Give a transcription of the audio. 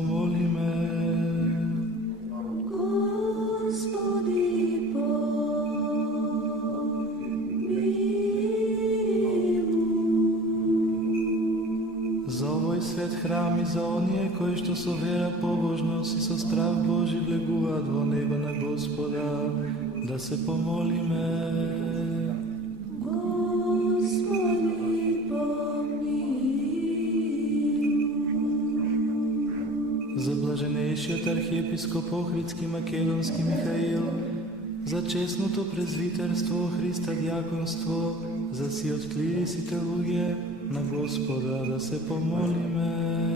Молиме. Господи, помилуј. За овој свет храм и за оние кои што со вера, побожност и со страх Божи влегуваат во него на Господа, да се помолиме. Господи, помилуј. За блаженејшиот архиепископ Охридски Македонски Михаил, за честното презвитерство Христа дјаконство, за сиот клирисите луѓе на Господа, да се помолиме.